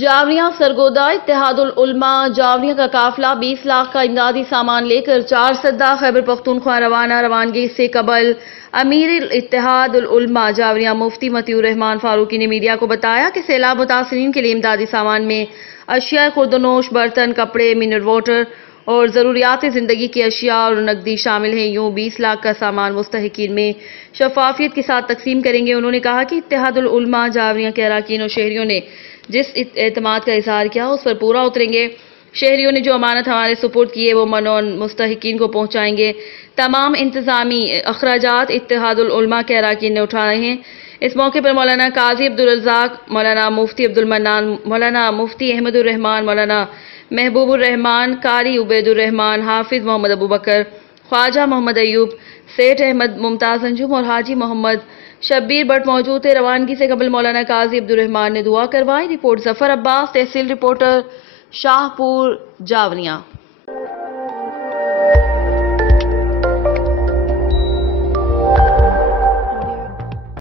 جاوریاں سرگودا اتحاد العلماء جاوریاں کا قافلہ 20 لاکھ کا امدادی سامان لے کر 4 سدہ خیبر پختونخوا روانہ۔ روانگی سے قبل امیر اتحاد العلماء جاوریاں مفتی مطیع الرحمان فاروقی نے میڈیا کو بتایا کہ سیلاب متاثرین کے لیے امدادی سامان میں اشیاء خوردونوش، برتن، کپڑے، منرل واٹر اور ضروریات زندگی کی اشیاء اور نقدی شامل ہیں۔ یوں 20 لاکھ کا سامان مستحقین میں شفافیت کے ساتھ تقسیم کریں گے۔ انہوں نے کہا کہ اتحاد العلماء جاوریاں کے اراکین اور شہریوں نے جس اعتماد کا اظہار کیا اس پر پورا اتریں گے۔ شہریوں نے جو امانت ہمارے سپرد کی ہے وہ منون مستحقین کو پہنچائیں گے۔ تمام انتظامی اخراجات اتحاد العلماء کے اراکین نے اٹھائے ہیں۔ اس موقع پر مولانا قاضی عبدالرزاق، مولانا مفتی عبدالمنان، مولانا مفتی احمد الرحمان، مولانا محبوب الرحمان، قاری عبید الرحمان، حافظ محمد ابوبکر، خواجہ محمد ایوب، سیٹھ احمد ممتاز انجم اور حاجی محمد شبیر بٹ موجود تھے۔ روانگی سے قبل مولانا قاضی عبدالرحمان نے دعا کروائی۔ رپورٹ ظفر عباس، تحصیل رپورٹر، شاہپور، جاوریاں۔